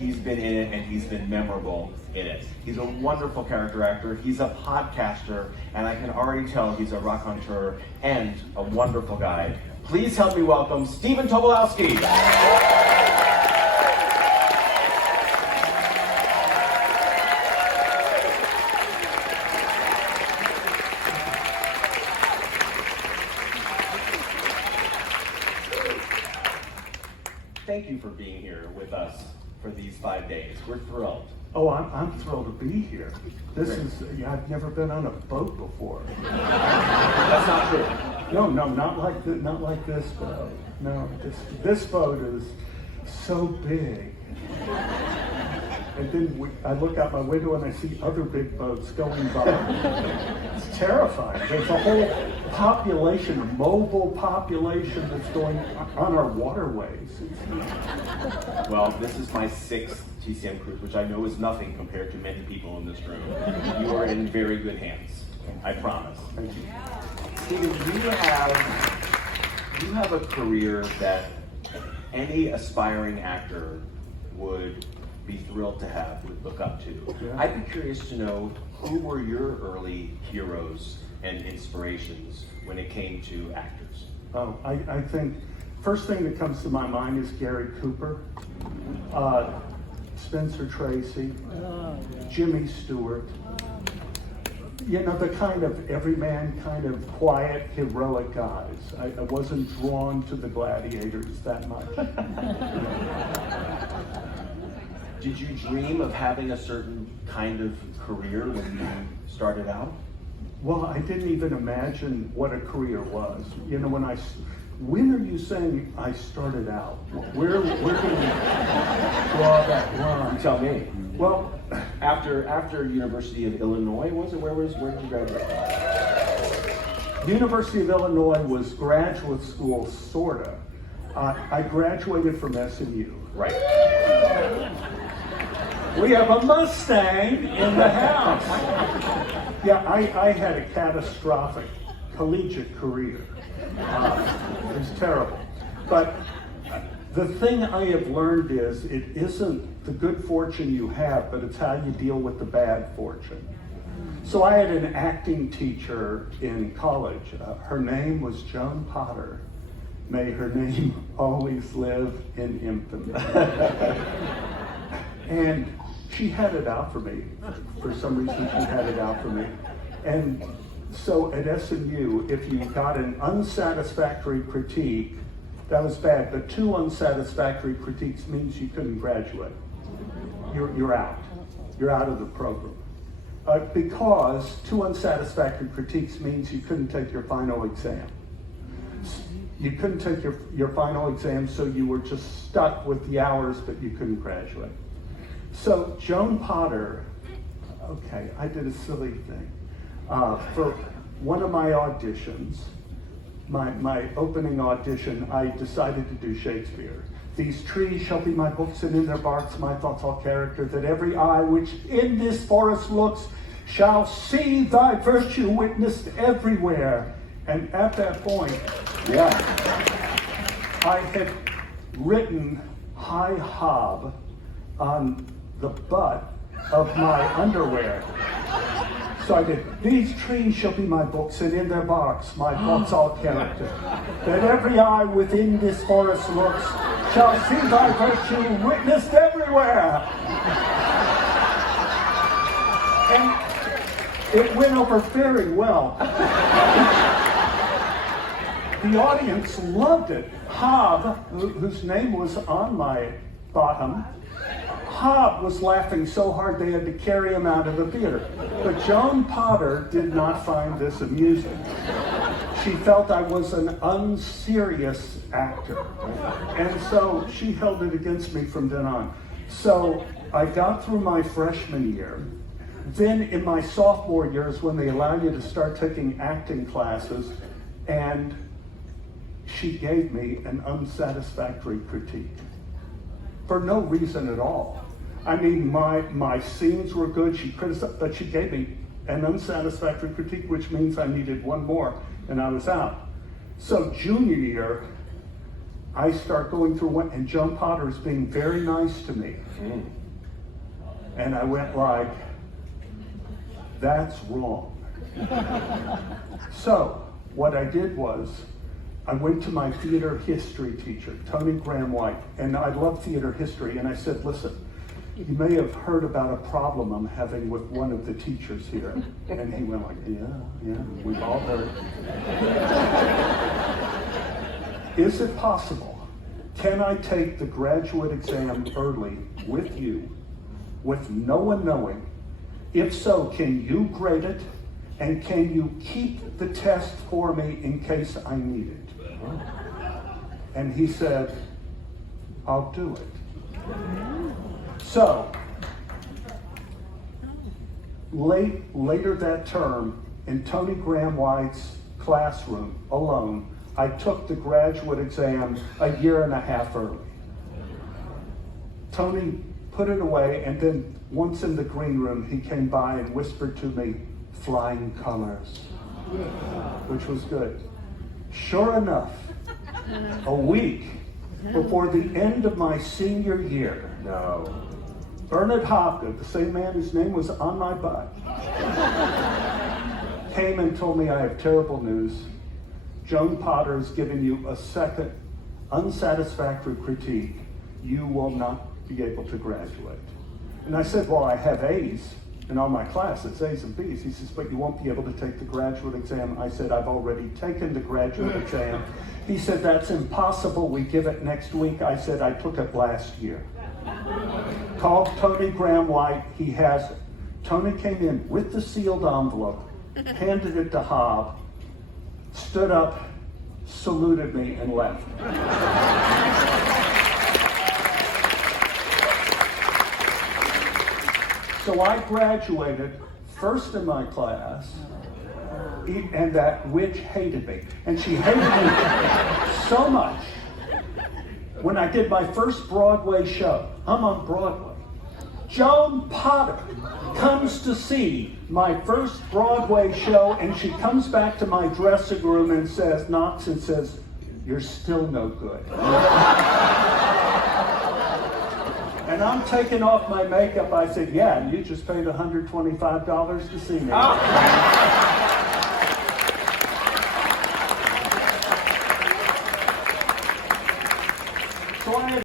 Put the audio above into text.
he's been in it and he's been memorable in it. He's a wonderful character actor, he's a podcaster, and I can already tell he's a raconteur and a wonderful guy. Please help me welcome Stephen Tobolowsky. Thank you for being here with us for these 5 days. We're thrilled. Oh, I'm thrilled to be here. I've never been on a boat before. That's not true. No, not like this boat. No, this boat is so big. And then I look out my window and I see other big boats going by. It's terrifying. There's a whole population, a mobile population that's going on our waterways. Well, this is my 6th TCM cruise, which I know is nothing compared to many people in this room. You are in very good hands. I promise. Thank you. Stephen, you have a career that any aspiring actor would be thrilled to have, would look up to. Yeah. I'd be curious to know, who were your early heroes and inspirations when it came to actors? Oh, I think first thing that comes to my mind is Gary Cooper, Spencer Tracy, Jimmy Stewart. You know, the kind of everyman, kind of quiet, heroic guys. I wasn't drawn to the gladiators that much. Did you dream of having a certain kind of career when you started out? Well, I didn't even imagine what a career was. You know, when are you saying I started out? Where do you draw that line? Tell me. Well, After University of Illinois, was it? Where did you graduate? University of Illinois was graduate school, sorta. I graduated from SMU. Right. We have a Mustang in the house. Yeah, I had a catastrophic collegiate career. It was terrible. But the thing I have learned is it isn't the good fortune you have, but it's how you deal with the bad fortune. So I had an acting teacher in college. Her name was Joan Potter. May her name always live in infamy. And she had it out for me. For some reason, she had it out for me. And so at SMU, if you got an unsatisfactory critique, that was bad, but 2 unsatisfactory critiques means you couldn't graduate. You're out. You're out of the program. Because 2 unsatisfactory critiques means you couldn't take your final exam. You couldn't take your final exam, so you were just stuck with the hours, but you couldn't graduate. So Joan Potter, okay, I did a silly thing. For one of my auditions, my opening audition, I decided to do Shakespeare. These trees shall be my books, and in their barks my thoughts all character, that every eye which in this forest looks shall see thy virtue witnessed everywhere. And at that point, I had written High Hob on the butt of my underwear. So I did, these trees shall be my books, and in their barks my thoughts all character. That every eye within this forest looks shall see thy virtue witnessed everywhere. And it went over very well. The audience loved it. Hob, whose name was on my bottom, Hob was laughing so hard they had to carry him out of the theater. But Joan Potter did not find this amusing. She felt I was an unserious actor. And so she held it against me from then on. So I got through my freshman year. Then in my sophomore years, when they allow you to start taking acting classes, and she gave me an unsatisfactory critique for no reason at all. I mean, my scenes were good, she criticized, but she gave me an unsatisfactory critique, which means I needed one more, and I was out. So junior year, I start going through one, and Joan Potter is being very nice to me. And I went like, that's wrong. So what I did was, I went to my theater history teacher, Tony Graham White, and I love theater history, and I said, listen, you may have heard about a problem I'm having with one of the teachers here. And he went like, yeah, we've all heard. Is it possible? Can I take the graduate exam early with you, with no one knowing? If so, can you grade it? And can you keep the test for me in case I need it? And he said, I'll do it. So, later that term, in Tony Graham White's classroom alone, I took the graduate exam a year and a half early. Tony put it away, and then once in the green room, he came by and whispered to me, flying colors, which was good. Sure enough, a week before the end of my senior year, Bernard Hopgood, the same man whose name was on my butt, came and told me, I have terrible news. Joan Potter has given you a second unsatisfactory critique. You will not be able to graduate. And I said, well, I have A's in all my classes, A's and B's. He says, but you won't be able to take the graduate exam. I said, I've already taken the graduate exam. He said, that's impossible. We give it next week. I said, I took it last year. Called Tony Graham White. He has it. Tony came in with the sealed envelope, handed it to Hob, stood up, saluted me, and left. So I graduated first in my class, and that witch hated me. And she hated me so much. When I did my first Broadway show, I'm on Broadway. Joan Potter comes to see my first Broadway show, and she comes back to my dressing room and knocks and says, you're still no good. And I'm taking off my makeup. I said, yeah, and you just paid $125 to see me.